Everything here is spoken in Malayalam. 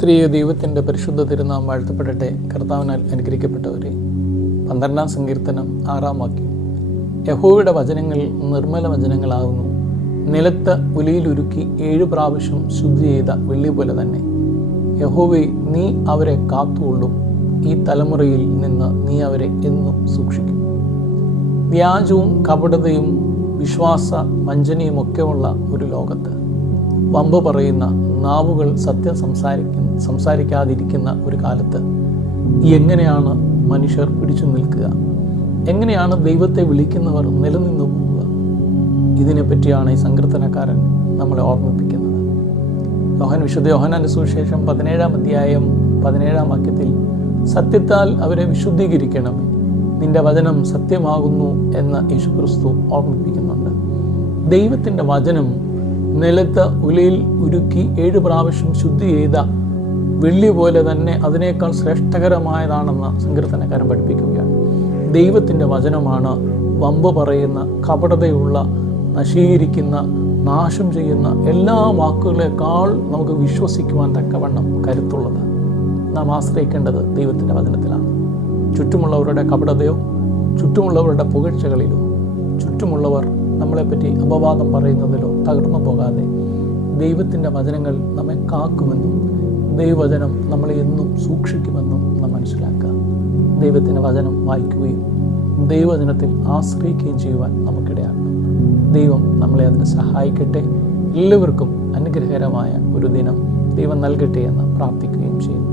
ത്രിയേക ദൈവത്തിൻ്റെ പരിശുദ്ധ തിരുനാമം വാഴ്ത്തപ്പെടട്ടെ. കർത്താവിനാൽ അനുഗ്രഹിക്കപ്പെട്ടവരെ, 12-ാം സങ്കീർത്തനം 6-ാം വാക്യം. യഹോവയുടെ വചനങ്ങൾ നിർമ്മല വചനങ്ങളാകുന്നു, നിലത്ത് ഉലയിലുരുക്കി 7 പ്രാവശ്യം ശുദ്ധി ചെയ്ത വെള്ളി പോലെ തന്നെ. യഹോവേ, നീ അവരെ കാത്തുകൊള്ളും, ഈ തലമുറയിൽ നിന്ന് നീ അവരെ എന്നും സൂക്ഷിക്കും. വ്യാജവും കപടതയും വിശ്വാസ വഞ്ചനയുമൊക്കെയുള്ള ഒരു ലോകത്ത്, വമ്പ് പറയുന്ന നാവുകൾ സത്യം സംസാരിക്കാതിരിക്കുന്ന ഒരു കാലത്ത് എങ്ങനെയാണ് മനുഷ്യർ പിടിച്ചു നിൽക്കുക? എങ്ങനെയാണ് ദൈവത്തെ വിളിക്കുന്നവർ നിലനിന്നു പോവുക? ഇതിനെപ്പറ്റിയാണ് ഈ സങ്കീർത്തനക്കാരൻ നമ്മളെ ഓർമ്മിപ്പിക്കുന്നത്. വിശുദ്ധ യോഹന്നാന്റെ സുവിശേഷം 17-ാം അധ്യായം 17-ാം വാക്യത്തിൽ, സത്യത്താൽ അവരെ വിശുദ്ധീകരിക്കണമേ, നിന്റെ വചനം സത്യമാകുന്നു എന്ന് യേശുക്രിസ്തു ഓർമ്മിപ്പിക്കുന്നുണ്ട്. ദൈവത്തിൻ്റെ വചനം നിലത്ത് ഉലയിൽ ഉരുക്കി 7 പ്രാവശ്യം ശുദ്ധി ചെയ്ത വെള്ളി പോലെ തന്നെ അതിനേക്കാൾ ശ്രേഷ്ഠകരമായതാണെന്ന് സങ്കീർത്തനക്കാരൻ പഠിപ്പിക്കുകയാണ്. ദൈവത്തിൻ്റെ വചനമാണ് വമ്പ് പറയുന്ന, കപടതയുള്ള, നശീകരിക്കുന്ന, നാശം ചെയ്യുന്ന എല്ലാ വാക്കുകളെക്കാൾ നമുക്ക് വിശ്വസിക്കുവാൻ തക്കവണ്ണം കരുത്തുള്ളത്. നാം ആശ്രയിക്കേണ്ടത് ദൈവത്തിൻ്റെ വചനത്തിലാണ്. ചുറ്റുമുള്ളവരുടെ കപടതയോ, ചുറ്റുമുള്ളവരുടെ പുകഴ്ചകളിലോ, ചുറ്റുമുള്ളവർ നമ്മളെപ്പറ്റി അപവാദം പറയുന്നതിലോ തകർന്നു പോകാതെ ദൈവത്തിൻ്റെ വചനങ്ങൾ നമ്മെ കാക്കുമെന്നും ദൈവവചനം നമ്മളെ എന്നും സൂക്ഷിക്കുമെന്നും നാം മനസ്സിലാക്കുക. ദൈവത്തിൻ്റെ വചനം വായിക്കുകയും ദൈവവചനത്തിൽ ആശ്രയിക്കുകയും ചെയ്യുവാൻ നമുക്കിടയാകണം. ദൈവം നമ്മളെ അതിന് സഹായിക്കട്ടെ. എല്ലാവർക്കും അനുഗ്രഹകരമായ ഒരു ദിനം ദൈവം നൽകട്ടെ എന്ന് പ്രാർത്ഥിക്കുകയും ചെയ്യുന്നു.